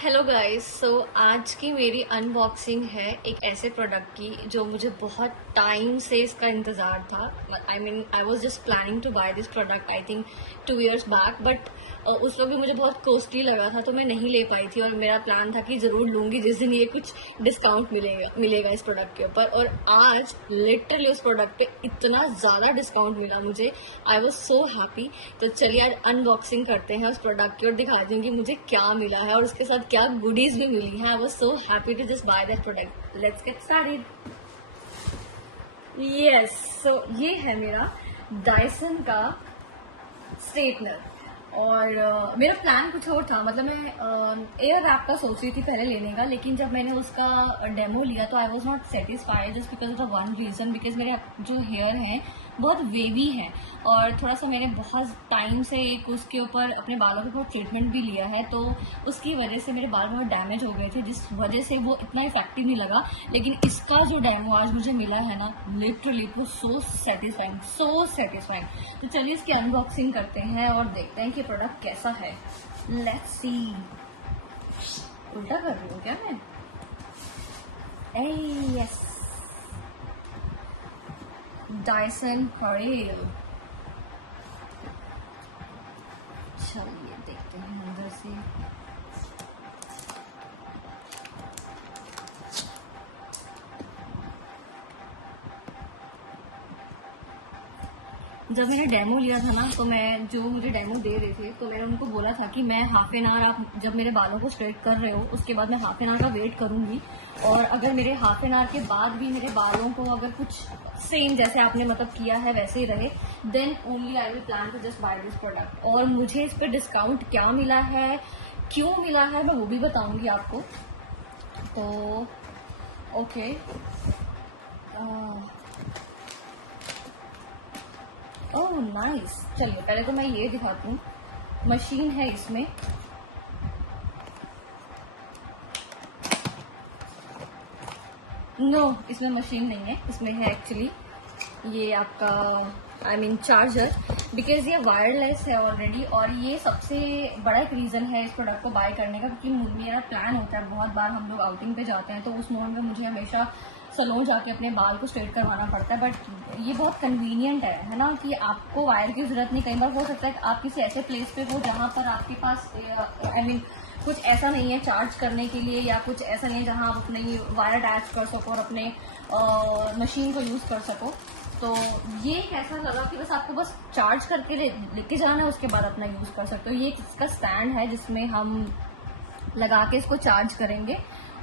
Hello guys. आज की मेरी अनबॉक्सिंग है एक ऐसे प्रोडक्ट की जो मुझे बहुत टाइम से इसका इंतज़ार था। I was just planning to buy this product I think 2 years back, but उस वक्त भी मुझे बहुत कॉस्टली लगा था तो मैं नहीं ले पाई थी। और मेरा प्लान था कि ज़रूर लूँगी जिस दिन ये कुछ डिस्काउंट मिलेगा इस प्रोडक्ट के ऊपर। और आज लिटरली उस प्रोडक्ट पे इतना ज़्यादा डिस्काउंट मिला मुझे, आई वॉज सो हैप्पी। तो चलिए आज अनबॉक्सिंग करते हैं उस प्रोडक्ट की और दिखा दूँगी मुझे क्या मिला है और उसके साथ क्या गुडीज भी मिली हैं। I was so happy to just buy that product. Let's get started. Yes, so ये है मेरा डायसन का स्ट्रेटनर। और मेरा प्लान कुछ और था, मतलब मैं एयर रैप का सोच रही थी पहले लेने का, लेकिन जब मैंने उसका डेमो लिया तो I was not satisfied just because of the one reason, because मेरे जो हेयर हैं बहुत वेवी हैं और थोड़ा सा मैंने बहुत टाइम से एक उसके ऊपर अपने बालों के ऊपर ट्रीटमेंट भी लिया है, तो उसकी वजह से मेरे बाल बहुत डैमेज हो गए थे, जिस वजह से वो इतना इफेक्टिव नहीं लगा। लेकिन इसका जो डेमो आज मुझे मिला है ना, लिटरली वो सो सेटिस्फाइंग। तो चलिए इसकी अनबॉक्सिंग करते हैं और देखते हैं कि प्रोडक्ट कैसा है। Let's see. उल्टा कर रही हूँ क्या मैं? यस, डायसन हरेल। चलिए देखते हैं अंदर से। जब मैंने डेमो लिया था ना, तो मैं जो मुझे डेमो दे रहे थे तो मैंने उनको बोला था कि मैं हाफ एन आवर, आप जब मेरे बालों को स्ट्रेट कर रहे हो उसके बाद मैं हाफ एन आवर का वेट करूंगी, और अगर मेरे हाफ एन आवर के बाद भी मेरे बालों को अगर कुछ सेम जैसे आपने मतलब किया है वैसे ही रहे, then only I will plan to just buy this product. और मुझे इस पर डिस्काउंट क्या मिला है, क्यों मिला है, मैं वो भी बताऊंगी आपको। तो ओके, ओह नाइस। चलिए पहले तो मैं ये दिखाती हूँ। मशीन है इसमें, नो इसमें मशीन नहीं है, इसमें है एक्चुअली ये आपका चार्जर, बिकॉज ये वायरलेस है ऑलरेडी। और ये सबसे बड़ा एक रीज़न है इस प्रोडक्ट को बाय करने का, क्योंकि मेरा प्लान होता है, बहुत बार हम लोग आउटिंग पे जाते हैं तो उस मोड में मुझे हमेशा सैलून जाके अपने बाल को स्ट्रेट करवाना पड़ता है। बट ये बहुत कन्वीनियंट है ना, कि आपको वायर की जरूरत नहीं। कई बार हो सकता है कि आप किसी ऐसे प्लेस पे हो जहाँ पर आपके पास कुछ ऐसा नहीं है चार्ज करने के लिए, या कुछ ऐसा नहीं है जहाँ आप अपनी वायर अटैच कर सको और अपने मशीन को यूज़ कर सको। तो ये कैसा लगा कि बस आपको बस चार्ज करके लेके जाना है, उसके बाद अपना यूज़ कर सकते हो। ये इसका स्टैंड है जिसमें हम लगा के इसको चार्ज करेंगे,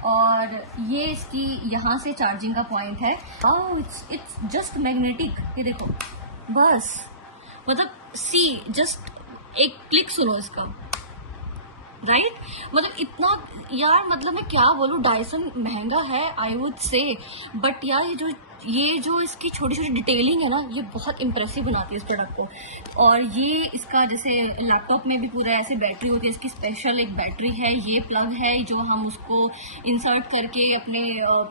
और ये इसकी यहाँ से चार्जिंग का पॉइंट है। It's just magnetic. ये देखो, बस मतलब सी जस्ट एक क्लिक सुनो इसका, राइट मतलब इतना, यार मतलब मैं क्या बोलूँ, डायसन महंगा है आई वुड से, बट यार ये जो इसकी छोटी छोटी डिटेलिंग है ना, ये बहुत इंप्रेसिव बनाती है इस प्रोडक्ट को। और ये इसका जैसे लैपटॉप में भी पूरा ऐसे बैटरी होती है, इसकी स्पेशल एक बैटरी है। ये प्लग है जो हम उसको इंसर्ट करके अपने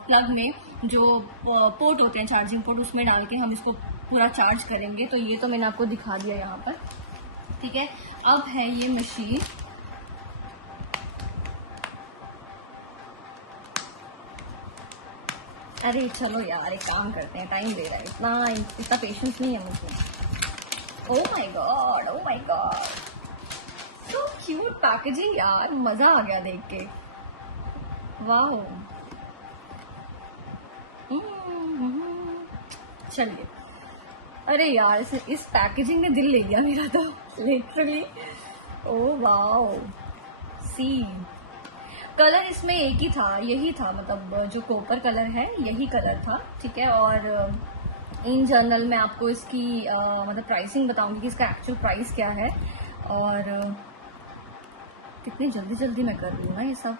प्लग में जो पोर्ट होते हैं, चार्जिंग पोर्ट, उसमें डाल के हम इसको पूरा चार्ज करेंगे। तो ये तो मैंने आपको दिखा दिया यहाँ पर, ठीक है। अब है ये मशीन। अरे चलो यार, एक काम करते हैं, टाइम ले रहा है, इतना पेशेंस नहीं है मुझे। Oh my God, so cute packaging यार, मजा आ गया देख के। वाह, चलिए। अरे यार, इस पैकेजिंग ने दिल ले लिया मेरा तो, लिटरली। ओह वाह, सी कलर इसमें एक ही था, यही था, मतलब जो कॉपर कलर है यही कलर था, ठीक है। और इन जनरल मैं आपको इसकी मतलब प्राइसिंग बताऊंगी कि इसका एक्चुअल प्राइस क्या है। और कितनी जल्दी जल्दी मैं कर रही हूँ ना ये सब,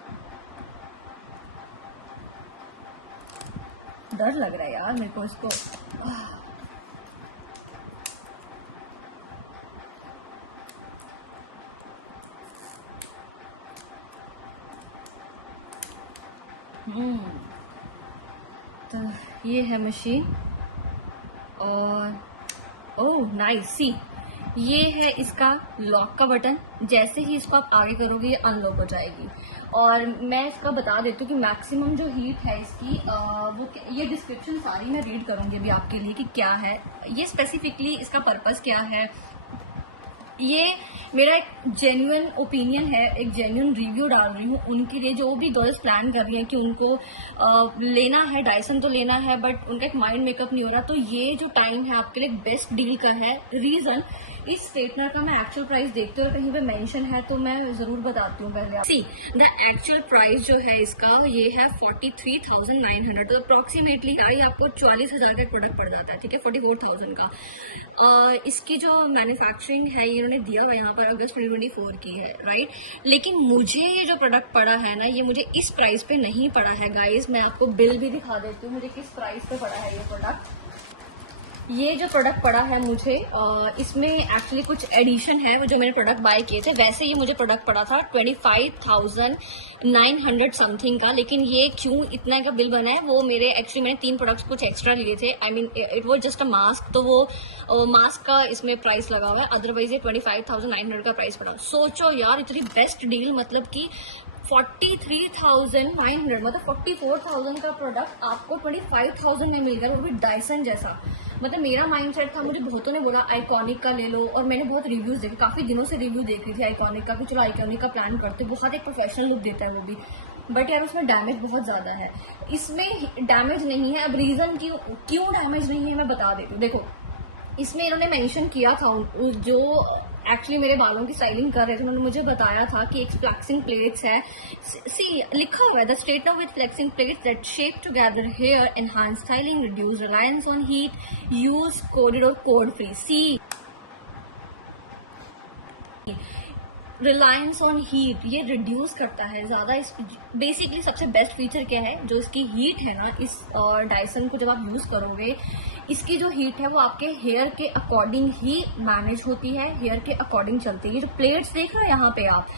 डर लग रहा है यार मेरे को इसको। तो ये है मशीन, और ओह नाइस, सी ये है इसका लॉक का बटन, जैसे ही इसको आप आगे करोगे ये अनलॉक हो जाएगी। और मैं इसका बता देती हूँ कि मैक्सिमम जो हीट है इसकी ये डिस्क्रिप्शन सारी मैं रीड करूंगी अभी आपके लिए कि क्या है ये स्पेसिफिकली, इसका पर्पस क्या है। ये मेरा एक जेन्युइन ओपिनियन है, एक जेन्युइन रिव्यू डाल रही हूँ उनके लिए जो भी गर्ल्स प्लान कर रही हैं कि उनको लेना है, डायसन तो लेना है, बट उनका एक माइंड मेकअप नहीं हो रहा। तो ये जो टाइम है आपके लिए बेस्ट डील का है। रीजन, इस स्ट्रेटनर का मैं एक्चुअल प्राइस देखती हूँ और कहीं पे मेंशन है तो मैं जरूर बताती हूँ। पहले सी द एक्चुअल प्राइस जो है इसका ये है 43,900, तो अप्रोक्सीमेटली ये आपको 44,000 का प्रोडक्ट पड़ जाता है, ठीक है, 44,000 का। इसकी जो मैन्युफैक्चरिंग है ये इन्होंने दिया हुआ यहाँ पर अगस्त 2024 की है, राइट। लेकिन मुझे ये जो प्रोडक्ट पड़ा है ना, ये मुझे इस प्राइस पे नहीं पड़ा है गाइज। मैं आपको बिल भी दिखा देती हूँ मुझे किस प्राइस पे पड़ा है ये प्रोडक्ट। ये जो प्रोडक्ट पड़ा है मुझे, इसमें एक्चुअली कुछ एडिशन है वो जो मैंने प्रोडक्ट बाय किए थे। वैसे ये मुझे प्रोडक्ट पड़ा था 25,900 समथिंग का, लेकिन ये क्यों इतना का बिल बना है वो मेरे एक्चुअली मैंने 3 प्रोडक्ट्स कुछ एक्स्ट्रा लिए थे। I mean it was just a mask, तो वो मास्क का इसमें प्राइस लगा हुआ है, अदरवाइज ये 25,900 का प्राइस पड़ा। सोचो यार, इतनी बेस्ट डील, मतलब कि 43,900 मतलब 44,000 का प्रोडक्ट आपको 25,000 में मिल गया, वो भी डायसन जैसा। मतलब मेरा माइंडसेट था, मुझे बहुतों ने बोला आइकॉनिक का ले लो, और मैंने बहुत रिव्यूज देखे, काफी दिनों से रिव्यू देख रही थी आइकॉनिक का कि चलो आइकॉनिक का प्लान करते, बहुत एक प्रोफेशनल लुक देता है वो भी, बट यार उसमें डैमेज बहुत ज्यादा है। इसमें डैमेज नहीं है। अब रीजन क्यों डैमेज नहीं है मैं बता देती हूँ। देखो, इसमें इन्होंने मेंशन किया था, जो एक्चुअली मेरे बालों की स्टाइलिंग कर रहे थे उन्होंने मुझे बताया था कि एक फ्लेक्सिंग प्लेट्स है। सी लिखा हुआ है the straightener with flexing plates that shape together hair, enhance styling, reduce reliance on heat, use corded और cord free. See reliance on heat, ये रिड्यूस करता है ज्यादा। इस बेसिकली सबसे बेस्ट फीचर क्या है, जो इसकी हीट है ना, इस डायसन को जब आप यूज करोगे, इसकी जो हीट है वो आपके हेयर के अकॉर्डिंग ही मैनेज होती है, हेयर के अकॉर्डिंग चलती है। ये जो प्लेट्स देख रहे हो यहाँ पे आप,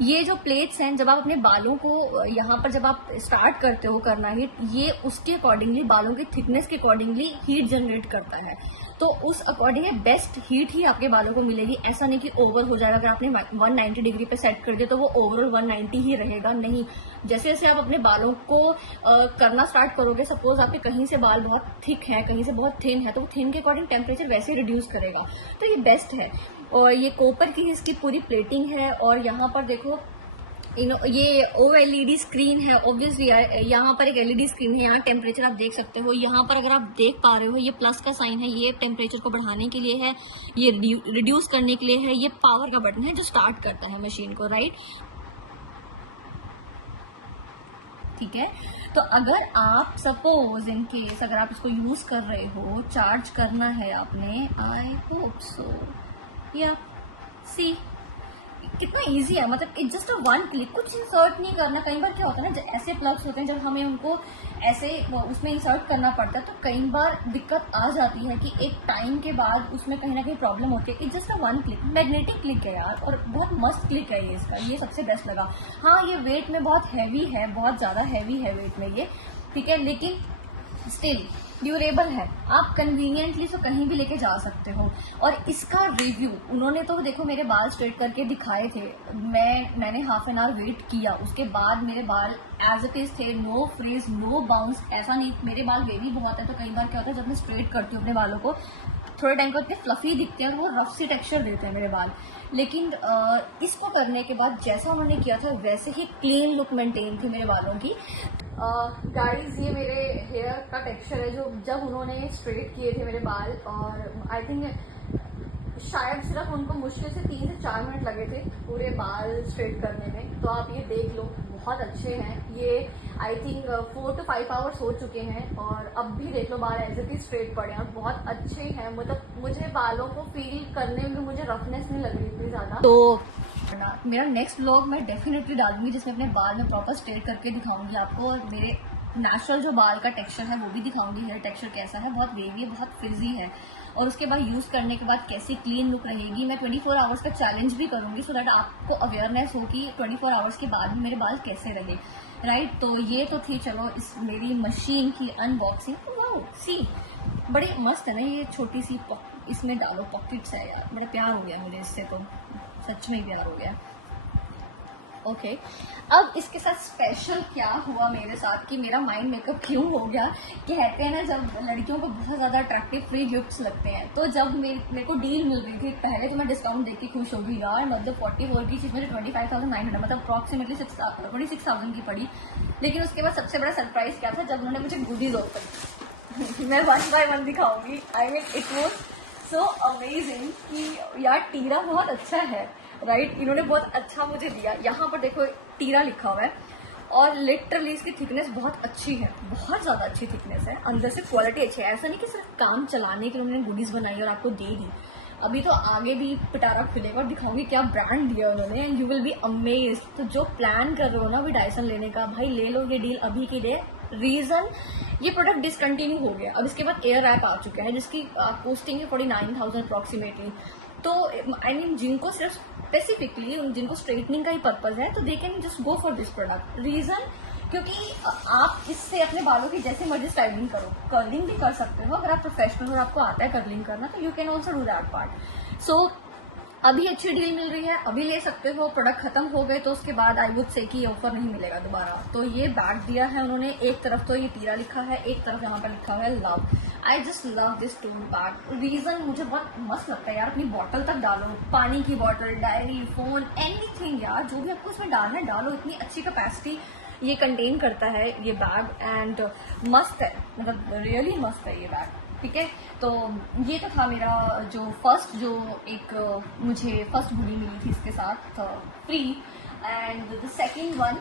ये जो प्लेट्स हैं, जब आप अपने बालों को यहाँ पर जब आप स्टार्ट करते हो करना हीट, ये उसके अकॉर्डिंगली, बालों की थिकनेस के अकॉर्डिंगली हीट जनरेट करता है। तो उस अकॉर्डिंग बेस्ट हीट ही आपके बालों को मिलेगी। ऐसा नहीं कि ओवर हो जाएगा, अगर आपने 190 डिग्री पे सेट कर दिया तो वो ओवरऑल 190 ही रहेगा, नहीं। जैसे जैसे आप अपने बालों को करना स्टार्ट करोगे, सपोज आपके कहीं से बाल बहुत थिक है, कहीं से बहुत थिन है, तो वो थिन के अकॉर्डिंग टेम्परेचर वैसे ही रिड्यूस करेगा। तो ये बेस्ट है। और ये कॉपर की इसकी पूरी प्लेटिंग है। और यहाँ पर देखो, ये OLED स्क्रीन है, ऑब्वियसली यहाँ पर एक LED स्क्रीन है। यहाँ टेम्परेचर आप देख सकते हो, यहाँ पर अगर आप देख पा रहे हो ये प्लस का साइन है, ये टेम्परेचर को बढ़ाने के लिए है, ये रिड्यूस करने के लिए है, ये पावर का बटन है जो स्टार्ट करता है मशीन को, राइट। ठीक है, तो अगर आप सपोज इन केस अगर आप इसको यूज कर रहे हो, चार्ज करना है आपने, आई होप सो, या सी कितना इजी है, मतलब it's just a one click, कुछ इंसर्ट नहीं करना। कई बार क्या होता है ना, ऐसे प्लग्स होते हैं जब हमें उनको ऐसे उसमें इंसर्ट करना पड़ता है, तो कई बार दिक्कत आ जाती है कि एक टाइम के बाद उसमें कहीं ना कहीं प्रॉब्लम होती है। It's just a one click, magnetic click है यार, और बहुत मस्त क्लिक है ये इसका, ये सबसे बेस्ट लगा। हाँ, ये वेट में बहुत हैवी है, बहुत ज्यादा हैवी है वेट में ये, ठीक है, लेकिन स्टिल ड्यूरेबल है, आप कन्वीनियंटली तो कहीं भी लेके जा सकते हो। और इसका रिव्यू उन्होंने तो देखो मेरे बाल स्ट्रेट करके दिखाए थे, मैंने हाफ एन आवर वेट किया, उसके बाद मेरे बाल एज इट इज थे, नो फ्रीज नो बाउंस। ऐसा नहीं, मेरे बाल वेवी बहुत है, तो कई बार क्या होता है जब मैं स्ट्रेट करती हूँ अपने बालों को, थोड़े टाइम को इतने फ्लफी दिखते हैं और वो रफ सी टेक्सचर देते हैं मेरे बाल। लेकिन इसको करने के बाद जैसा उन्होंने किया था वैसे ही क्लीन लुक मेंटेन थी मेरे बालों की। गाइस, ये मेरे हेयर का टेक्सचर है जो जब उन्होंने स्ट्रेट किए थे मेरे बाल, और आई थिंक शायद सिर्फ उनको मुश्किल से 3 से 4 मिनट लगे थे पूरे बाल स्ट्रेट करने में। तो आप ये देख लो, बहुत अच्छे हैं ये। आई थिंक 4 to 5 आवर्स हो चुके हैं, और अब भी देख लो बाल एज इट इज स्ट्रेट पड़े हैं और बहुत अच्छे हैं। मतलब मुझे बालों को फील करने में मुझे रफनेस नहीं लग रही इतनी ज्यादा। तो मेरा नेक्स्ट व्लॉग मैं डेफिनेटली डालूंगी जिसमें अपने बाल में प्रॉपर स्ट्रेट करके दिखाऊंगी आपको, और मेरे नेचुरल जो बाल का टेक्सचर है वो भी दिखाऊंगी, हेयर टेक्सचर कैसा है, बहुत वेवी है, बहुत फ्रिजी है, और उसके बाद यूज करने के बाद कैसी क्लीन लुक रहेगी। मैं 24 आवर्स का चैलेंज भी करूंगी, सो दैट आपको अवेयरनेस हो कि 24 आवर्स के बाद भी मेरे बाल कैसे रहे, राइट। तो ये तो थी चलो इस मेरी मशीन की अनबॉक्सिंग। वाओ, सी बड़ी मस्त है ना ये छोटी सी इसमें डालो, पॉकेट्स है यार, बड़ा प्यार हो गया मुझे इससे, तो सच में प्यार हो गया। ओके अब इसके साथ स्पेशल क्या हुआ मेरे साथ कि मेरा माइंड मेकअप क्यों हो गया, कहते हैं ना जब लड़कियों को बहुत ज़्यादा अट्रैक्टिव फ्री गिफ्ट्स लगते हैं, तो जब मेरे को डील मिल रही थी, पहले तो मैं डिस्काउंट देख के खुश हो गई यार, मतलब 44 की चीज़ मुझे 25,900 मतलब अप्रॉक्सीमेटली 26,000 की पड़ी। लेकिन उसके बाद सबसे बड़ा सरप्राइज क्या था जब उन्होंने मुझे गुडीज ओपन मैं 1 बाय 1 दिखाऊंगी। I mean it was so amazing कि यार टीरा बहुत अच्छा है, राइट इन्होंने बहुत अच्छा मुझे दिया। यहाँ पर देखो टीरा लिखा हुआ है और लिटरली इसकी थिकनेस बहुत अच्छी है, बहुत ज़्यादा अच्छी थिकनेस है, अंदर से क्वालिटी अच्छी है। ऐसा नहीं कि सिर्फ काम चलाने के लिए उन्होंने गुडीज बनाई और आपको दे दी, अभी तो आगे भी पिटारा खुलेगा और दिखाऊंगी क्या ब्रांड दिया उन्होंने, and you will be amazed. तो जो प्लान कर रहे हो ना भी डायसन लेने का, भाई ले लो ये डील अभी के लिए। रीजन ये प्रोडक्ट डिसकंटिन्यू हो गया, अब इसके बाद एयर ऐप आ चुका है जिसकी कॉस्टिंग है 49,000 अप्रॉक्सीमेटली। तो आई मीन जिनको सिर्फ स्पेसिफिकली जिनको स्ट्रेटनिंग का ही पर्पज है तो they can just go for this product. Reason क्योंकि आप इससे अपने बालों की जैसे मर्जी स्टाइलिंग करो, कर्लिंग भी कर सकते हो अगर आप प्रोफेशनल और आपको आता है कर्लिंग करना, तो you can also do that part. So अभी अच्छी डील मिल रही है, अभी ले सकते हो। प्रोडक्ट खत्म हो गए तो उसके बाद आई वुड से कि ऑफर नहीं मिलेगा दोबारा। तो ये बैग दिया है उन्होंने, एक तरफ तो ये टीरा लिखा है, एक तरफ यहाँ पर लिखा है love. I just love this tool bag. Reason मुझे बहुत मस्त लगता है यार, अपनी बॉटल तक डालो, पानी की बॉटल, डायरी, फोन, एनीथिंग यार, जो भी आपको इसमें डालना है डालो। इतनी अच्छी कैपेसिटी ये कंटेन करता है ये बैग, एंड मस्त है, मतलब रियली मस्त है ये बैग। ठीक है, तो ये तो था मेरा जो फर्स्ट जो एक मुझे फर्स्ट हुडी मिली थी इसके साथ free. And the second one,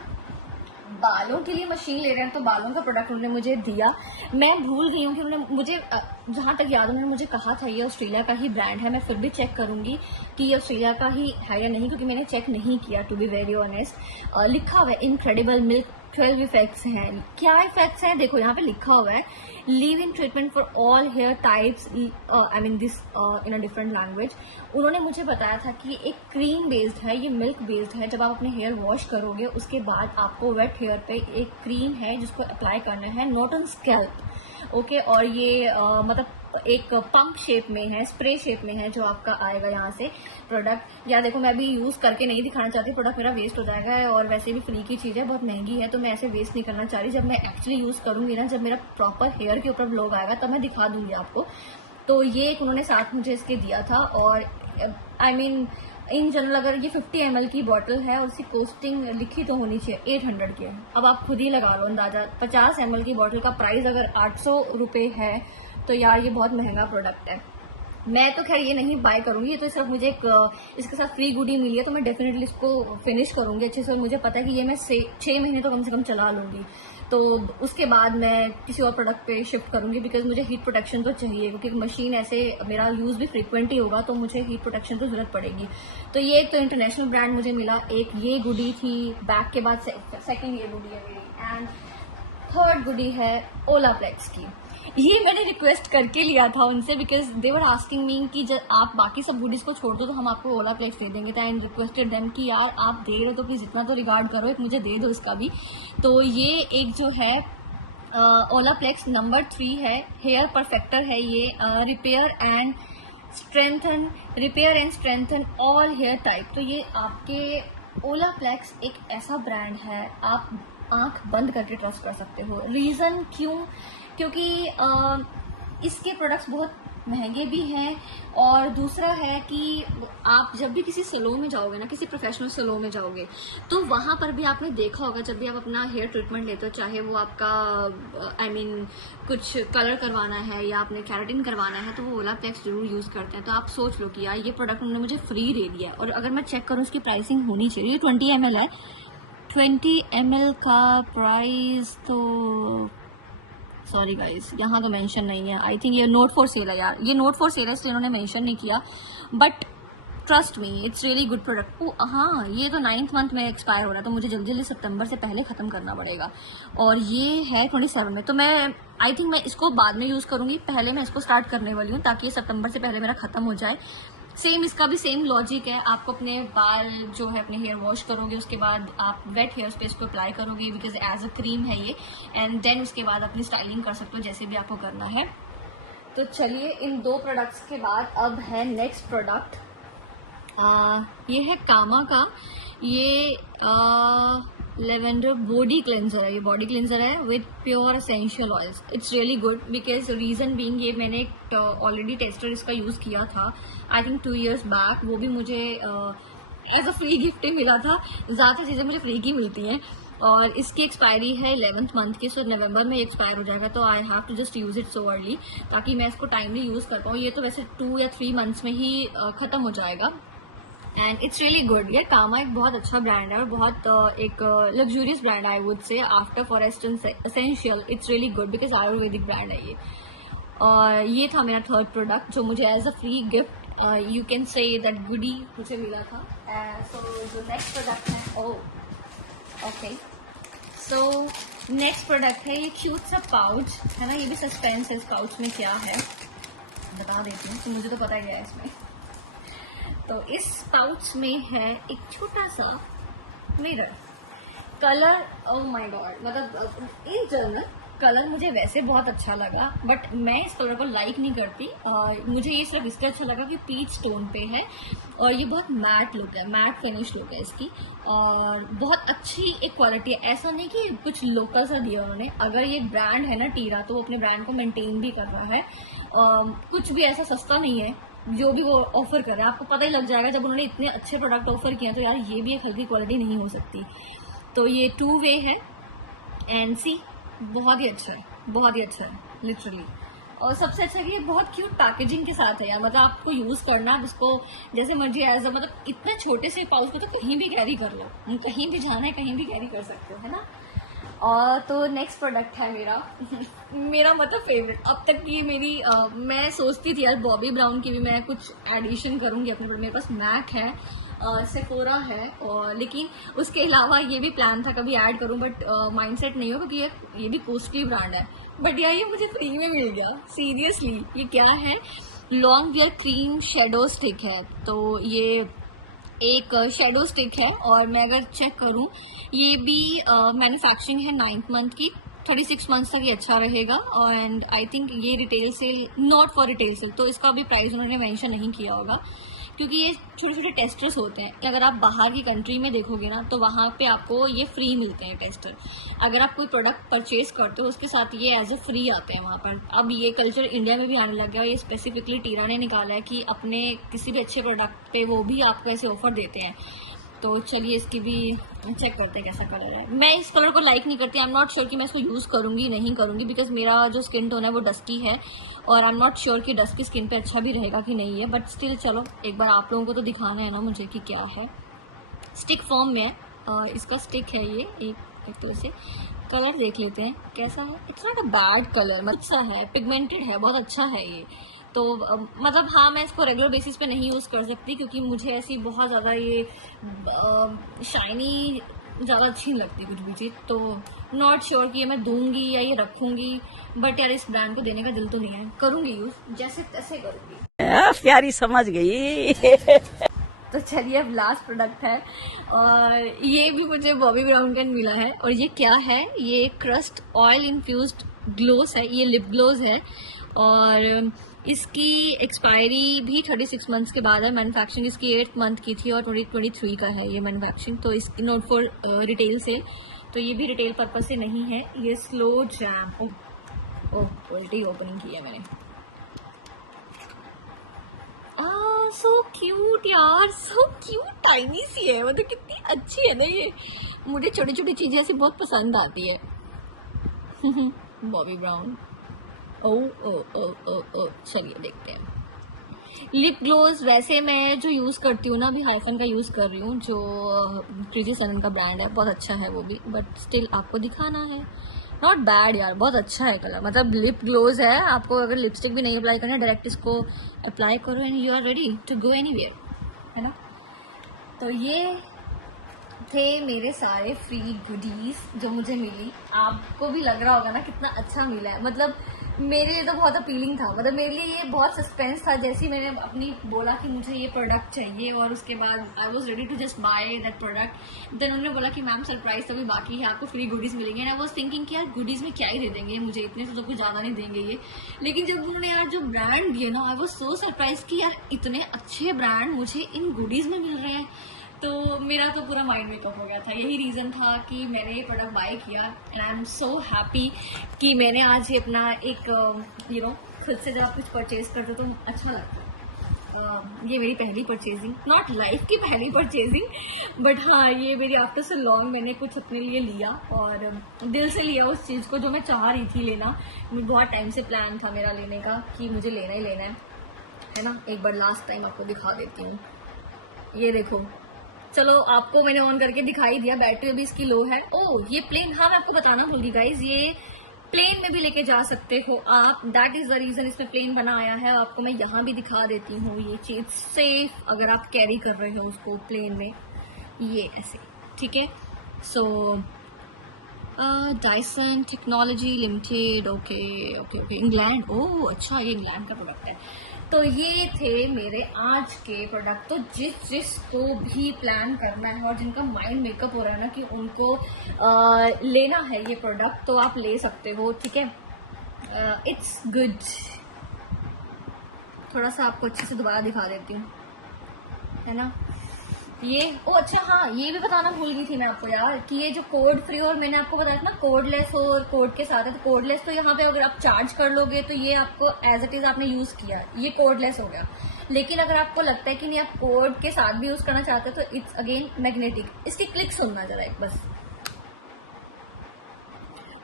बालों के लिए मशीन ले रहे हैं तो बालों का प्रोडक्ट उन्होंने मुझे दिया। मैं भूल गई हूँ कि उन्होंने मुझे जहाँ तक याद है उन्होंने मुझे कहा था ये ऑस्ट्रेलिया का ही ब्रांड है। मैं फिर भी चेक करूंगी कि ये ऑस्ट्रेलिया का ही है या नहीं, क्योंकि मैंने चेक नहीं किया टू बी वेरी ऑनेस्ट। लिखा हुआ है इनक्रेडिबल मिल्क 12 इफेक्ट्स हैं। क्या इफेक्ट्स हैं देखो यहाँ पे लिखा हुआ है, leave in treatment for all hair types, I mean this in a different language. उन्होंने मुझे बताया था कि एक क्रीम बेस्ड है, ये मिल्क बेस्ड है। जब आप अपने हेयर वॉश करोगे उसके बाद आपको वेट हेयर पे एक क्रीम है जिसको अप्लाई करना है, नॉट ऑन स्कैल्प, ओके। और ये मतलब एक पंप शेप में है, स्प्रे शेप में है जो आपका आएगा यहाँ से प्रोडक्ट। या देखो मैं भी यूज करके नहीं दिखाना चाहती, प्रोडक्ट मेरा वेस्ट हो जाएगा और वैसे भी फ्री की चीज है, बहुत महंगी है, तो मैं ऐसे वेस्ट नहीं करना चाह रही। जब मैं एक्चुअली यूज करूंगी ना, जब मेरा प्रॉपर हेयर के ऊपर व्लॉग आएगा तब मैं दिखा दूंगी आपको। तो ये एक उन्होंने साथ मुझे इसके दिया था। और आई मीन इन जनरल अगर ये 50 ml की बॉटल है और उसकी कॉस्टिंग लिखी तो होनी चाहिए 800 की है। अब आप खुद ही लगा लो अंदाजा, 50 ml की बॉटल का प्राइस अगर 800 रुपये है तो यार ये बहुत महंगा प्रोडक्ट है। मैं तो खैर ये नहीं बाय करूंगी, ये तो सिर्फ मुझे एक इसके साथ फ्री गुडी मिली है तो मैं डेफिनेटली इसको फिनिश करूंगी अच्छे से। और मुझे पता है कि ये मैं 6 महीने तो कम से कम चला लूंगी, तो उसके बाद मैं किसी और प्रोडक्ट पे शिफ्ट करूंगी, बिकॉज मुझे हीट प्रोटेक्शन तो चाहिए, क्योंकि मशीन ऐसे मेरा यूज़ भी फ्रीक्वेंट ही होगा तो मुझे हीट प्रोटेक्शन तो जरूरत पड़ेगी। तो ये एक तो इंटरनेशनल ब्रांड मुझे मिला, एक ये गुडी थी बैग के बाद, सेकेंड ये गुडी है मेरी, एंड थर्ड गुडी है ओलाप्लेक्स की। ये मैंने रिक्वेस्ट करके लिया था उनसे, because they were asking me कि जब आप बाकी सब गुडीज को छोड़ दो तो हम आपको ओलाप्लेक्स दे देंगे। एंड रिक्वेस्टेड देम कि यार आप दे रहे हो तो प्लीज इतना तो रिगार्ड करो, एक मुझे दे दो इसका भी। तो ये एक जो है ओलाप्लेक्स नंबर 3 है, हेयर परफेक्टर है ये, repair and strengthen all hair type. तो ये आपके ओलाप्लेक्स एक ऐसा ब्रांड है आप आंख बंद करके ट्रस्ट कर सकते हो। रीज़न क्यों? क्योंकि इसके प्रोडक्ट्स बहुत महंगे भी हैं, और दूसरा है कि आप जब भी किसी सैलून में जाओगे ना, किसी प्रोफेशनल सैलून में जाओगे, तो वहाँ पर भी आपने देखा होगा जब भी आप अपना हेयर ट्रीटमेंट लेते हो, चाहे वो आपका आई मीन कुछ कलर करवाना है या आपने कैराटिन करवाना है, तो वो ओलाप्लेक्स जरूर यूज़ करते हैं। तो आप सोच लो कि यार ये प्रोडक्ट उन्होंने मुझे फ्री दे दिया है, और अगर मैं चेक करूँ इसकी प्राइसिंग होनी चाहिए, ये 20 ml है, 20 ml का प्राइस तो सॉरी गाइस यहाँ तो मेंशन नहीं है। आई थिंक ये नोट फॉर सेल है यार, ये नोट फॉर सेल है इसलिए इन्होंने मेंशन नहीं किया, but trust me it's really good product. हाँ, ये तो 9th मंथ में एक्सपायर हो रहा है, तो मुझे जल्दी जल्दी सितंबर से पहले ख़त्म करना पड़ेगा। और ये है 27 में, तो मैं आई थिंक मैं इसको बाद में यूज़ करूँगी, पहले मैं इसको स्टार्ट करने वाली हूँ ताकि ये सितंबर से पहले मेरा ख़त्म हो जाए। सेम इसका भी सेम लॉजिक है, आपको अपने बाल जो है अपने हेयर वॉश करोगे, उसके बाद आप वेट हेयर पे इसको अप्लाई करोगे, बिकॉज एज अ क्रीम है ये, एंड देन उसके बाद अपनी स्टाइलिंग कर सकते हो जैसे भी आपको करना है। तो चलिए इन 2 प्रोडक्ट्स के बाद अब है नेक्स्ट प्रोडक्ट। ये है कामा का, ये लेवेंडर बॉडी क्लेंजर है। ये बॉडी क्लेंजर है with pure essential oils. It's really good because reason being ये मैंने ऑलरेडी टेस्टर इसका यूज किया था आई थिंक 2 years बैक। वो भी मुझे एज अ फ्री गिफ्ट ही मिला था। ज़्यादातर चीज़ें मुझे फ्री की मिलती हैं और इसकी एक्सपायरी है 11th मंथ की, सो नवंबर में एक्सपायर हो जाएगा। तो I have to just use it so early ताकि मैं इसको टाइमली यूज़ कर पाऊँ। ये तो वैसे 2 या 3 मंथ्स में ही ख़त्म हो जाएगा एंड इट्स रियली गुड। ये कामा एक बहुत अच्छा ब्रांड है और बहुत एक luxurious brand I would say after forest essential. It's really good because Ayurvedic brand है ये। और ये था मेरा 3rd प्रोडक्ट जो मुझे as a free gift you can say that goodie मुझे मिला था। सो जो नेक्स्ट प्रोडक्ट है ओके, सो नेक्स्ट प्रोडक्ट है ये क्यूट सा पाउच है ना। ये भी सस्पेंस है इस पाउच में क्या है बता देती हूँ, तो मुझे तो पता ही है इसमें। तो इस पाउच में है एक छोटा सा mirror. Colour oh my God, मतलब इन जनरल कलर मुझे वैसे बहुत अच्छा लगा बट मैं इस कलर को लाइक नहीं करती। मुझे ये सिर्फ इसलिए अच्छा लगा कि पीच टोन पे है और ये बहुत मैट लुक है, मैट फिनिश लुक है इसकी और बहुत अच्छी एक क्वालिटी है। ऐसा नहीं कि कुछ लोकल सा दिया उन्होंने। अगर ये ब्रांड है ना टीरा तो वो अपने ब्रांड को मेंटेन भी कर रहा है। कुछ भी ऐसा सस्ता नहीं है जो भी वो ऑफर कर रहा है। आपको पता ही लग जाएगा जब उन्होंने इतने अच्छे प्रोडक्ट ऑफर किए तो यार ये भी एक हल्की क्वालिटी नहीं हो सकती। तो ये 2 वे है एंड सी बहुत ही अच्छा है, बहुत ही अच्छा है लिटरली। और सबसे अच्छा कि ये बहुत क्यूट पैकेजिंग के साथ है यार। मतलब आपको यूज करना आप इसको जैसे मर्जी एज अ मतलब इतने छोटे से पाउच को तो कहीं भी कैरी कर लो, कहीं भी जाना है कहीं भी कैरी कर सकते हो है ना। और तो नेक्स्ट प्रोडक्ट है मेरा मेरा मतलब फेवरेट अब तक की मेरी मैं सोचती थी यार बॉबी ब्राउन की भी मैं कुछ एडिशन करूंगी अपने। मेरे पास मैक है, सेफोरा है और लेकिन उसके अलावा ये भी प्लान था कभी ऐड करूं बट माइंडसेट नहीं हो क्योंकि ये भी कॉस्टली ब्रांड है। बट यार ये मुझे फ्री में मिल गया सीरियसली। ये क्या है, long wear cream shadow stick है। तो ये एक शेडो स्टिक है और मैं अगर चेक करूं ये भी मैन्युफैक्चरिंग है 9th मंथ की, 36 मंथ्स तक ये अच्छा रहेगा। एंड आई थिंक ये retail sale not for retail sale, तो इसका भी प्राइस उन्होंने मेंशन नहीं किया होगा क्योंकि ये छोटे छोटे टेस्टर्स होते हैं। अगर आप बाहर की कंट्री में देखोगे ना तो वहाँ पे आपको ये फ्री मिलते हैं टेस्टर। अगर आप कोई प्रोडक्ट परचेज करते हो उसके साथ ये एज अ फ्री आते हैं वहाँ पर। अब ये कल्चर इंडिया में भी आने लग गया और ये स्पेसिफिकली टीरा ने निकाला है कि अपने किसी भी अच्छे प्रोडक्ट पे वो भी आपको ऐसे ऑफर देते हैं। तो चलिए इसकी भी चेक करते हैं कैसा कलर है। मैं इस कलर को लाइक नहीं करती, आई एम नॉट श्योर कि मैं इसको यूज़ करूँगी नहीं करूँगी बिकॉज मेरा जो स्किन टोन है वो डस्की है और आई एम नॉट श्योर कि डस्की स्किन पे अच्छा भी रहेगा कि नहीं है। बट स्टिल चलो एक बार आप लोगों को तो दिखाना है ना मुझे कि क्या है। स्टिक फॉर्म में है इसका स्टिक है ये एक तरह से। कलर देख लेते हैं कैसा है। It's not a bad colour, मतलब अच्छा है, पिगमेंटेड है, बहुत अच्छा है ये। तो मतलब हाँ मैं इसको रेगुलर बेसिस पे नहीं यूज़ कर सकती क्योंकि मुझे ऐसी बहुत ज़्यादा ये शाइनी ज़्यादा अच्छी नहीं लगती कुछ भी चीज़। तो नॉट श्योर कि ये मैं दूंगी या ये रखूंगी बट यार इस ब्रांड को देने का दिल तो नहीं है, करूंगी यूज़ जैसे तैसे करूंगी। प्यारी समझ गई। तो चलिए अब लास्ट प्रोडक्ट है और ये भी मुझे बॉबी ब्राउन का मिला है। और ये क्या है, ये क्रस्ट ऑयल इन्फ्यूज्ड ग्लोस है, ये लिप ग्लोस है और इसकी एक्सपायरी भी 36 मंथ्स के बाद है। मैन्युफैक्चरिंग इसकी 8th मंथ की थी और 2023 का है ये मैन्युफैक्चरिंग। तो इसकी नोट फॉर रिटेल से, तो ये भी रिटेल पर्पज से नहीं है। ये स्लो जैम उल्टी ओपनिंग की है मैंने। सो क्यूट यार, सो क्यूट, टाइनी सी है, मतलब कितनी अच्छी है ना ये। मुझे छोटी छोटी चीजें ऐसे बहुत पसंद आती है। बॉबी ब्राउन ओ ओ ओ ओ ओ चलिए देखते हैं। लिप ग्लोज वैसे मैं जो यूज़ करती हूँ ना अभी हाइफन का यूज़ कर रही हूँ जो कृति सनन का ब्रांड है, बहुत अच्छा है वो भी बट स्टिल आपको दिखाना है। नॉट बैड यार, बहुत अच्छा है कलर, मतलब लिप ग्लोज है। आपको अगर लिपस्टिक भी नहीं अप्लाई करना है डायरेक्ट इसको अप्लाई करो and you are ready to go anywhere, है ना। तो ये थे मेरे सारे फ्री गुडीज जो मुझे मिली। आपको भी लग रहा होगा ना कितना अच्छा मिला है। मतलब मेरे लिए तो बहुत अपीलिंग था, मतलब मेरे लिए ये बहुत सस्पेंस था। जैसे ही मैंने अपनी बोला कि मुझे ये प्रोडक्ट चाहिए और उसके बाद I was ready to just buy that product, then उन्होंने बोला कि मैम सरप्राइज तो भी बाकी है, आपको फ्री गुडीज मिलेंगे। एंड आई वॉज थिंकिंग कि यार गुडीज में क्या ही दे देंगे मुझे, इतने तो कुछ ज़्यादा नहीं देंगे ये। लेकिन जब उन्होंने यार जो ब्रांड दिए ना, आई वॉज सो सरप्राइज कि यार इतने अच्छे ब्रांड मुझे इन गुडीज में मिल रहे हैं। तो मेरा तो पूरा माइंड मेकअप हो गया था। यही रीज़न था कि मैंने ये प्रोडक्ट बाय किया and I am so happy कि मैंने आज ये अपना एक खुद से जब आप कुछ परचेज करते हो तो अच्छा लगता है। ये मेरी पहली परचेजिंग, नॉट लाइफ की पहली परचेजिंग, बट हाँ ये मेरी आफ्टर सो लॉन्ग मैंने कुछ अपने लिए लिया और दिल से लिया उस चीज़ को जो मैं चाह रही थी लेना। बहुत टाइम से प्लान था मेरा लेने का कि मुझे लेना ही लेना है ना। एक बार लास्ट टाइम आपको दिखा देती हूँ, ये देखो। चलो आपको मैंने ऑन करके दिखाई दिया, बैटरी अभी इसकी लो है। ओह ये प्लेन, हाँ मैं आपको बताना भूल गई गाइज, ये प्लेन में भी लेके जा सकते हो आप। दैट इज द रीजन इसमें प्लेन बना आया है। आपको मैं यहाँ भी दिखा देती हूँ ये चीज सेफ, अगर आप कैरी कर रहे हो उसको प्लेन में, ये ऐसे, ठीक है। So Dyson technology limited, okay okay okay, England. Oh अच्छा, ये इंग्लैंड का प्रोडक्ट है। तो ये थे मेरे आज के प्रोडक्ट। तो जिसको भी प्लान करना है और जिनका माइंड मेकअप हो रहा है ना कि उनको लेना है ये प्रोडक्ट, तो आप ले सकते हो, ठीक है। It's good. थोड़ा सा आपको अच्छे से दोबारा दिखा देती हूँ, है ना ये। ओ अच्छा हाँ, ये भी बताना भूल गई थी मैं आपको यार कि ये जो कोड फ्री और मैंने आपको बताया था ना कोडलेस और कोड के साथ है, तो कोडलेस तो यहाँ पे अगर आप चार्ज कर लोगे तो ये आपको एज इट इज आपने यूज किया, ये कोडलेस हो गया। लेकिन अगर आपको लगता है कि नहीं आप कोड के साथ भी यूज करना चाहते हो तो इट्स अगेन मैग्नेटिक। इसकी क्लिक सुनना जरा एक बस।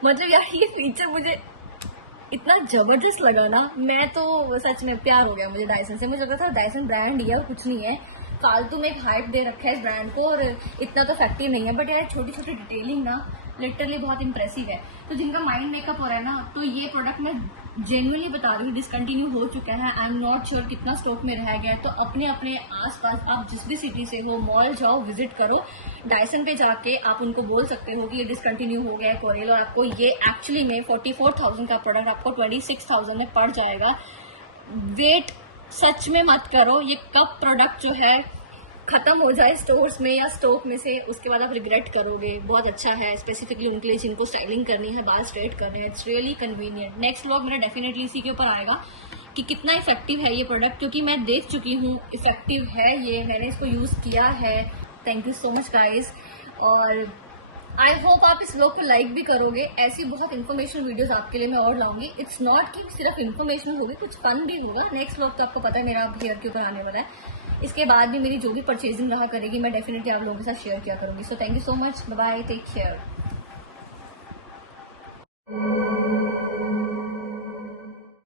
मतलब यार ये फीचर मुझे इतना जबरदस्त लगा ना, मैं तो सच में प्यार हो गया मुझे डायसन से। मुझे लगा था डायसन ब्रांड ही है और कुछ नहीं है, फालतू में एक हाइप दे रखा है इस ब्रांड को और इतना तो इफेक्टिव नहीं है। बट यार छोटी छोटी डिटेलिंग ना लिटरली बहुत इंप्रेसिव है। तो जिनका माइंड मेकअप हो रहा है ना, तो ये प्रोडक्ट मैं जेन्युइनली बता रही हूँ डिसकंटिन्यू हो चुका है। आई एम नॉट श्योर कितना स्टॉक में रह गया है। तो अपने अपने आसपास आप जिस भी सिटी से हो, मॉल जाओ, विजिट करो, डायसन पे जाके आप उनको बोल सकते हो कि ये डिसकंटिन्यू हो गया है कोरियल, और आपको ये एक्चुअली में 44,000 का प्रोडक्ट आपको 26,000 में पड़ जाएगा। वेट सच में मत करो, ये कब प्रोडक्ट जो है खत्म हो जाए स्टोर्स में या स्टॉक में से, उसके बाद आप रिग्रेट करोगे। बहुत अच्छा है स्पेसिफिकली उनके लिए जिनको स्टाइलिंग करनी है, बाल स्ट्रेट करने हैं। It's really convenient. Next vlog मेरा डेफिनेटली इसी के ऊपर आएगा कि कितना इफेक्टिव है ये प्रोडक्ट, क्योंकि मैं देख चुकी हूँ इफेक्टिव है ये, मैंने इसको यूज किया है। Thank you so much guys, और आई होप आप इस व्लॉग को लाइक भी करोगे। ऐसी बहुत इन्फॉर्मेशनल वीडियोस आपके लिए मैं और लाऊंगी। इट्स नॉट कि सिर्फ इन्फॉर्मेशनल होगी, कुछ फन भी होगा। नेक्स्ट व्लॉग तो आपको पता है मेरा हेयर के ऊपर आने वाला है। इसके बाद भी मेरी जो भी परचेजिंग रहा करेगी मैं डेफिनेटली आप लोगों के साथ शेयर किया करूंगी। So thank you so much, bye bye, take care.